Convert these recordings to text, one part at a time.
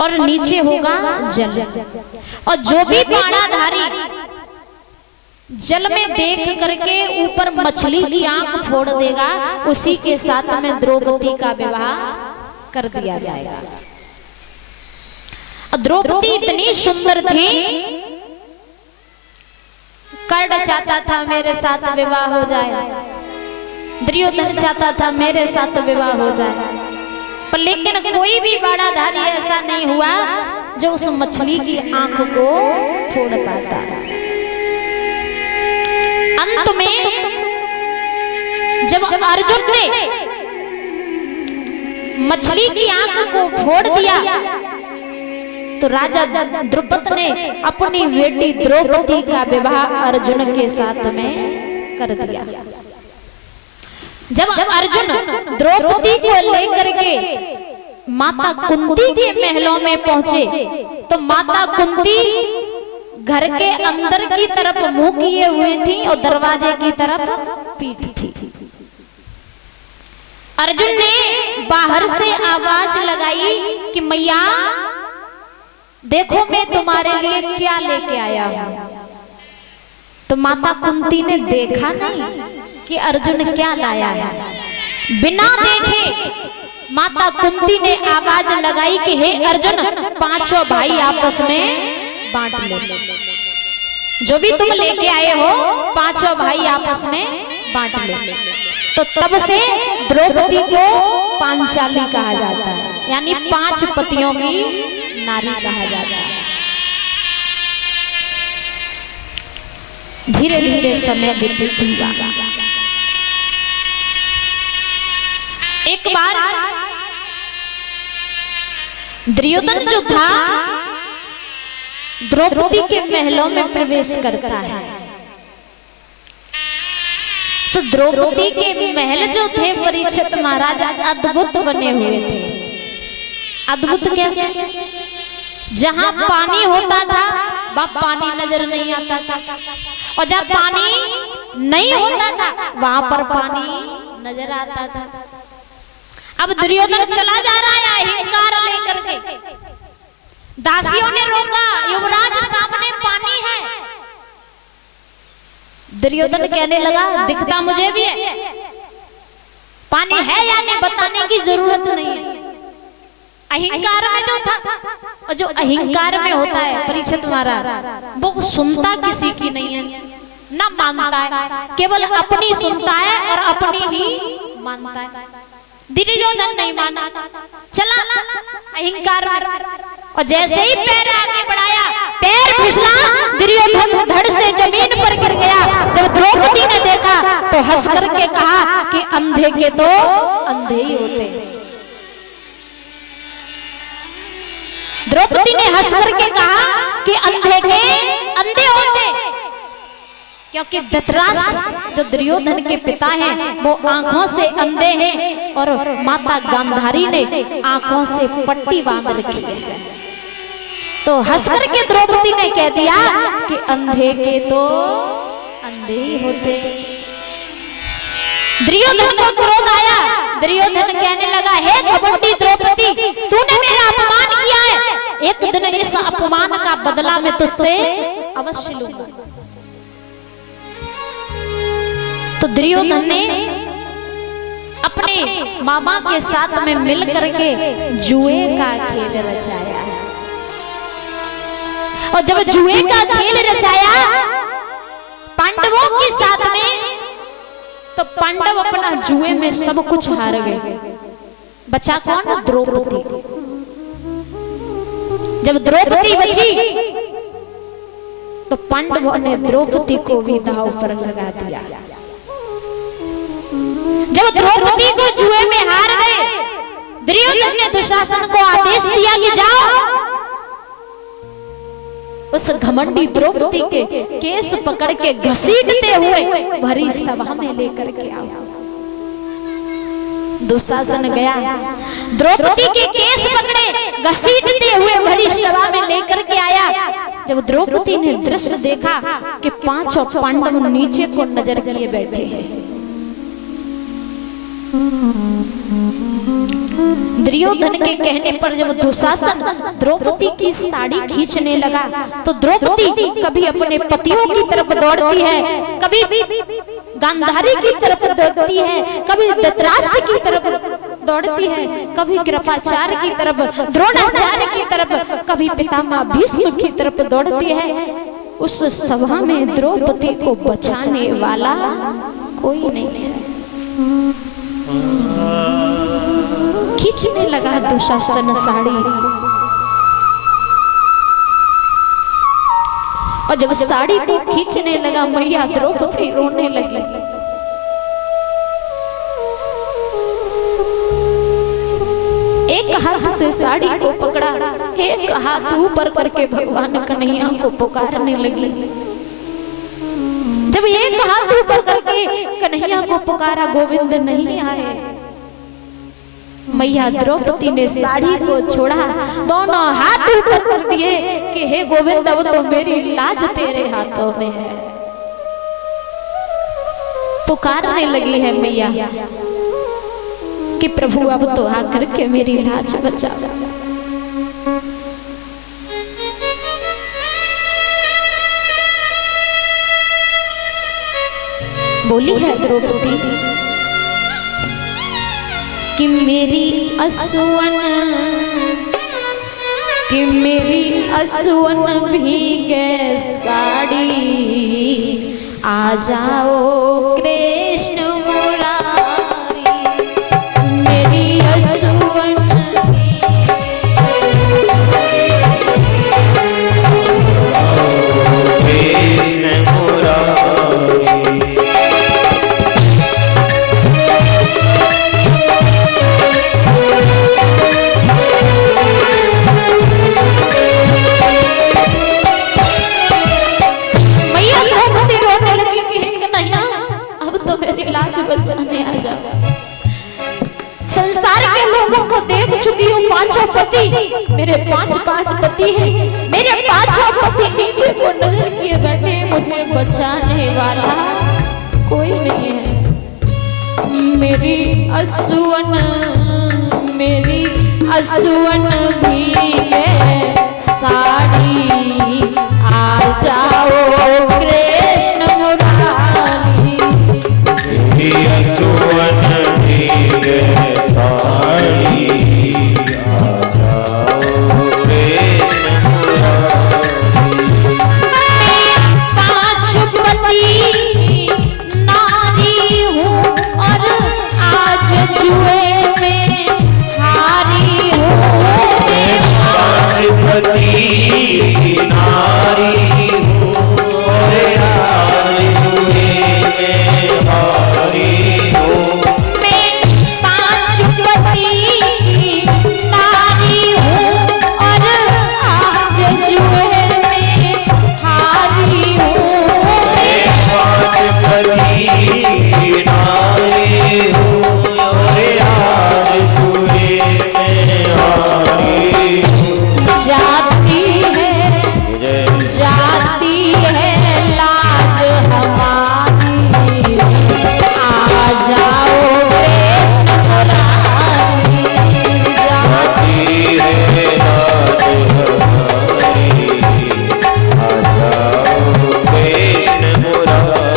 और नीचे होगा जल। और जो भी बाणाधारी जल में देख करके ऊपर मछली की आंख फोड़ देगा, उसी के साथ में द्रौपदी का विवाह कर दिया जाएगा। द्रौपदी इतनी सुंदर थी, कर्ण चाहता था मेरे साथ विवाह हो जाए, दुर्योधन चाहता था मेरे साथ विवाह हो जाए, पर लेकिन कोई भी बाणाधारी ऐसा नहीं हुआ जो उस मछली की आंख को फोड़ पाता। अंत में जब अर्जुन ने मछली की आंख को फोड़ दिया तो राजा द्रुपद ने अपनी बेटी द्रौपदी का विवाह अर्जुन के साथ में कर दिया। जब अर्जुन द्रौपदी को लेकर के माता कुंती के महलों में पहुंचे तो माता कुंती घर के अंदर की तरफ मुंह किए हुए थी और दरवाजे की तरफ पीठ थी। अर्जुन ने बाहर से आवाज लगाई कि मैया देखो मैं तुम्हारे लिए क्या लेके आया हूं। तो माता कुंती ने देखा नहीं कि अर्जुन क्या लाया है। बिना देखे माता कुंती ने आवाज लगाई कि हे अर्जुन, पांचों भाई आपस में बांट लो, जो भी तुम लेके आए हो पांचों भाई आपस में बांट लो। तो तब से द्रौपदी को पांचाली कहा जाता है, यानी 5 पतियों की नारी कहा जाता है। धीरे धीरे समय व्यतीत हुआ। एक बार दुर्योधन जो था द्रौपदी के महलों में प्रवेश करता है, तो द्रौपदी के महल जो थे परीक्षित महाराज अद्भुत बने हुए थे। अद्भुत कैसे? जहां पानी होता था वहां पानी नजर नहीं आता था, और जब पानी नहीं होता था वहां पर पानी नजर आता था। अब दुर्योधन चला जा रहा है अहंकार लेकर के, दासियों ने रोका, युवराज सामने पानी है। दुर्योधन कहने लगा दिखता मुझे भी है, पानी है या नहीं बताने की जरूरत नहीं है। अहंकार में जो था, और जो अहंकार में होता है परीक्षित महाराज वो सुनता किसी की नहीं है, ना मानता है, केवल अपनी सुनता है और अपनी ही मानता है। दुर्योधन नहीं माना, चला अहंकार में, और जैसे ही पैर आगे बढ़ाया पैर फिसला, दुर्योधन धड़ से जमीन पर गिर गया। जब द्रौपदी ने देखा तो हंस करके कहा कि अंधे के तो अंधे ही होते। द्रौपदी ने हंस करके कहा कि अंधे के अंधे होते, क्योंकि धृतराष्ट्र जो दुर्योधन के पिता हैं वो आंखों से अंधे हैं और माता गांधारी ने आंखों से पट्टी बांध रखी है। तो हंस करके द्रौपदी ने कह दिया कि अंधे के तो अंधे ही होते। दुर्योधन को क्रोध आया। दुर्योधन कहने लगा हे घमंडी द्रौपदी, तूने मेरा अपमान किया है, एक दिन इस अपमान का बदला मैं तुझसे अवश्य लूंगा। तो दुर्योधन ने अपने मामा के साथ में मिल करके जुए का खेल रचाया, और जब जुए का खेल रचाया पांडवों के साथ में, तो पांडव अपना जुए में सब कुछ हार गए। बचा कौन? द्रौपदी। जब द्रौपदी बची तो पांडवों ने द्रौपदी को भी दांव पर लगा दिया। जब द्रौपदी को जुए में हार गए, दुर्योधन ने दुशासन को आदेश दिया कि जाओ उस घमंडी द्रौपदी के केस पकड़ के घसीटते हुए भरी सभा में लेकर के आओ। दुशासन गया, द्रौपदी के केस पकड़े, घसीटते हुए भरी सभा में लेकर के आया। जब द्रौपदी ने दृश्य देखा कि 5 पांडव नीचे को नजर किए बैठे हैं, दुर्योधन के कहने पर जब दुशासन द्रौपदी की साड़ी खींचने लगा तो द्रौपदी कभी अपने पतियों की तरफ दौड़ती है, कभी गांधारी की तरफ दौड़ती है, कभी धृतराष्ट्र की तरफ दौड़ती है, कभी कृपाचार्य की तरफ, द्रोणाचार्य की तरफ, कभी पितामह भीष्म की तरफ दौड़ती है। उस सभा में द्रौपदी को बचाने वाला कोई नहीं है। खींचने लगा दुशासन साड़ी, और जब साड़ी को खींचने लगा मैया द्रौपदी रोने लगी। एक हाथ से साड़ी को पकड़ा, एक हाथ ऊपर करके भगवान कन्हैया को पुकारने लगी। जब एक हाथ ऊपर करके कन्हैया को पुकारा, गोविंद नहीं आए। मैया द्रौपदी ने साड़ी को छोड़ा, दोनों हाथ ऊपर कर दिए कि हे गोविंद, अब तो मेरी लाज तेरे हाथों में है। पुकारने लगी है मैया कि प्रभु अब तो आकर के मेरी लाज बचा। बोली है द्रौपदी कि मेरी असुवन, कि मेरी असुवन भीगे साड़ी, आ जाओ कृष्ण मुरारी। मेरी असुवन कृष्ण मुरारी। बचाने आ जा। संसार के लोगों को देख चुकी हूँ पांचों पति, मेरे पांच पति हैं, मेरे पांचों पति नीचे को नजर किए बैठे, मुझे बचाने वाला कोई नहीं है। मेरी असुवन, मेरी असुवन भीगे साड़ी, आ जाओ कृष्ण मुरारी। असुवन भीगे साड़ी, आ जाओ कृष्ण मुरारी। पांच पति नारी हूँ और आज जुए में हारी हूँ। पांच पति नारी हूँ और आज जुए में हारी हूँ। मैं पांच पति नारी हूँ और आज जुए में हारी हूँ। मैं पांच पति नारी हूँ और आज जुए में हारी हूँ। जाती है लाज हमारी, आ जाओ कृष्ण मुरारी। जाती है लाज हमारी, आ जाओ कृष्ण मुरारी।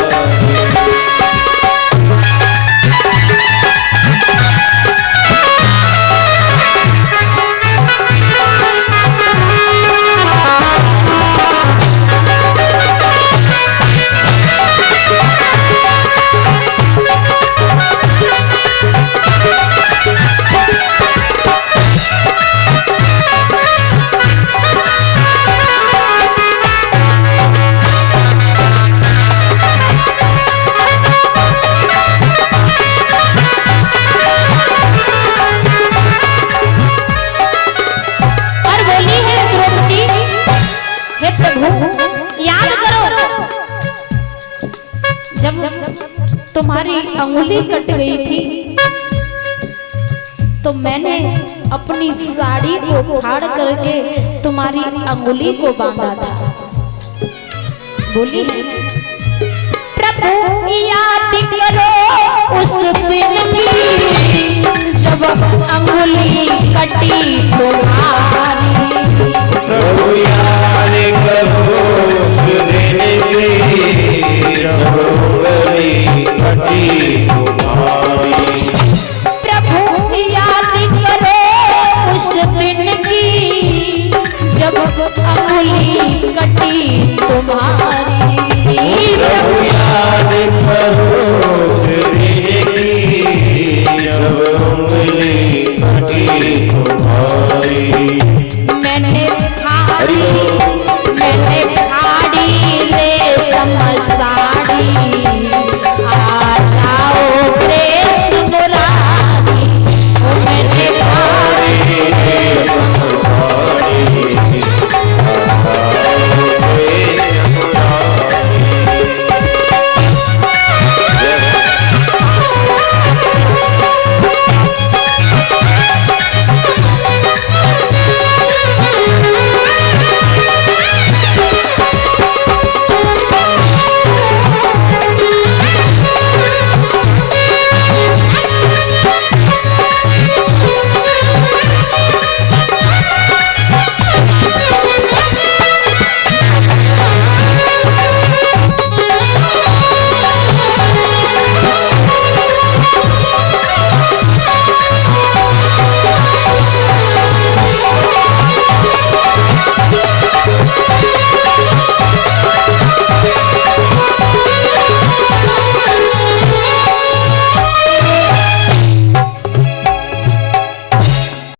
और बोली है द्रौपदी, हे प्रभु याद करो, जब तुम्हारी अंगुली कट गई थी तो मैंने अपनी साड़ी को फाड़ करके तुम्हारी अंगुली को बांधा था। बोली है प्रभु याद करो उस दिन की जब अंगुली कटी तुम्हारी। प्रभु याद करो उस दिन की जब अंगुली कटी तुम्हारी। प्रभु याद करो उस दिन की जब अंगुली कटी तुम्हारी। प्रभु याद करो उस दिन की जब अंगुली कटी तुम्हारी। मैंने खाली